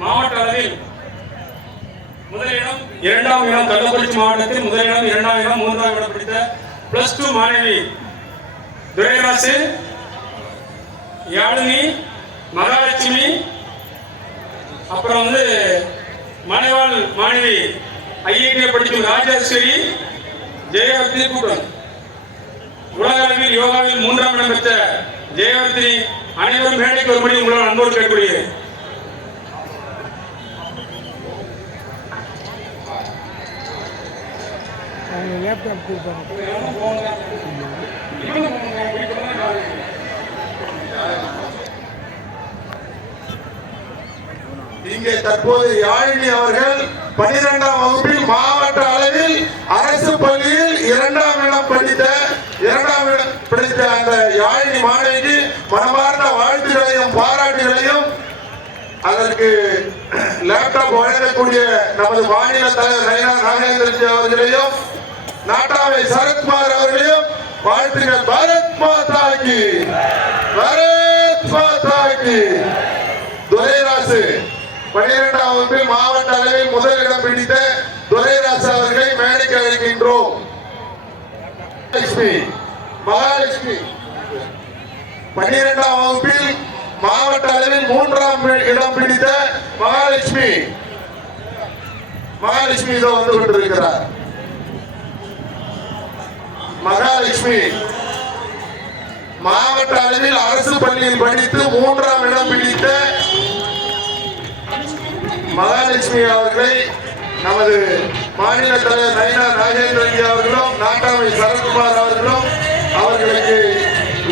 மாவட்ட அளவில் முதலிடம், இரண்டாம் இடம் கள்ளக்குறிச்சி மாவட்டத்தில் முதலிடம், இரண்டாம் இடம், மூன்றாம் இடம் பிடித்த +2 மாணவி துரைராசு, யாழினி, மகாலட்சுமி, அப்புறம் மலைவாழ் மாணவி ஐஐடி படிக்கும் ராஜேஸ்வரி, ஜெயவர்த்தினி கூட்டம். உலக அளவில் யோகாவில் 3ஆம் இடம் பெற்ற ஜெயவர்த்தினி அனைவரும் மேடைக்கு வரும்படி உங்களோட அன்போடு கேட்கப்படுகிறேன். இங்கே தற்போது யாழினி அவர்கள் 12ஆம் வகுப்பில் மாவட்ட அளவில் அரசு பள்ளியில் 2ஆம் இடம் படித்த அந்த யாழினி மாணவிக்கு மனமார்ந்த வாழ்த்துக்களையும் பாராட்டுகளையும் அதற்கு லேப்டாப் வழங்கக்கூடிய நமது மாநில தலைவர் நயினா நாகேந்திரஜி அவர்களையும் நாட்டாமை சரத்குமார் அவர்களையும் வாழ்த்துக்கள். பாரத் மாதா கி, பாரத் மாதா கி. துரைராசு 12ஆம் வகுப்பில் மாவட்ட அளவில் முதலிடம் பிடித்த துரைராசு அவர்களை மேடைக்கு அழைக்கின்றோம். மகாலட்சுமி 12ஆம் வகுப்பில் மாவட்ட அளவில் 3ஆம் இடம் பிடித்த மகாலட்சுமி இதோ வந்து கொண்டிருக்கிறார். மகாலட்சுமி மாவட்ட அளவில் அரசு பள்ளியில் படித்து 3ஆம் இடம் பிடித்த மகாலட்சுமி அவர்களை நமது மாநில தலைவர் நயினா நாகேந்திரஜி அவர்களும் நாட்டாமை சரத்குமார் அவர்களும் அவர்களுக்கு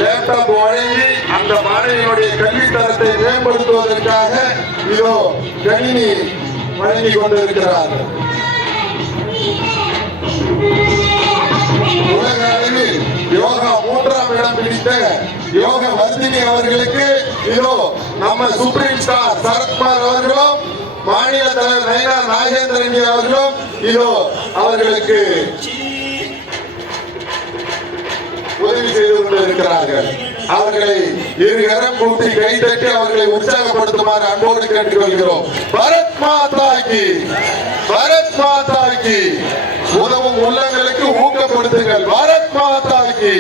லேப்டாப் வழங்கி அந்த மாணவியினுடைய கல்வித்தரத்தை மேம்படுத்துவதற்காக இதோ கணினி வழங்கி கொண்டிருக்கிறார்கள். உலக அளவில் யோகா 3ஆம் இடம் பிடித்த யோக வர்தினி அவர்களுக்கு இதோ நம்ம சுப்ரீம் ஸ்டார் சரத்குமார் அவர்களும் மாநில தலைவர் நயினா நாகேந்திரஜி அவர்களும் இதோ அவர்களுக்கு உதவி செய்து கொண்டிருக்கிறார்கள். அவர்களை இருகரம் கூட்டி கைதட்டி அவர்களை உற்சாகப்படுத்துமாறு அன்போடு கேட்டுக்கொள்கிறோம். பாரத் மாதா கி, பாரத் மாதா கி. உதவும் உள்ளங்களுக்கு ஊக்கப்படுத்துங்கள். பாரத் மாதா கி.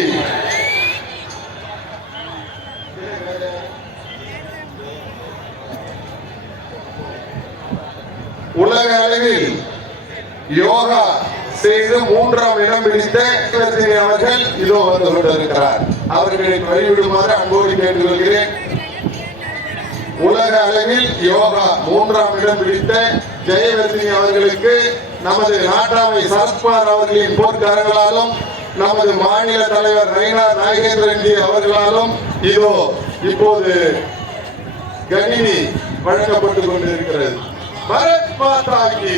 உலக அளவில் யோகா செய்து 3ஆம் இடம் பிடித்த அவர்கள் இதோ வந்து கொண்டிருக்கிறார். அவர்களை வழிவிடுமாறு அன்போடு கேட்டுக்கொள்கிறேன். உலக அளவில் யோகா 3ஆம் இடம் பிடித்த ஜெயவர்த்தினி அவர்களுக்கு நமது நாட்டாமை சரத்குமார் அவர்களின் போர்க்காரங்களாலும் நமது மாநில தலைவர் நயினா நாகேந்திரஜி அவர்களாலும் இதோ இப்போது கணினி வழங்கப்பட்டுக் கொண்டிருக்கிறது. பாரத் மாதா கி.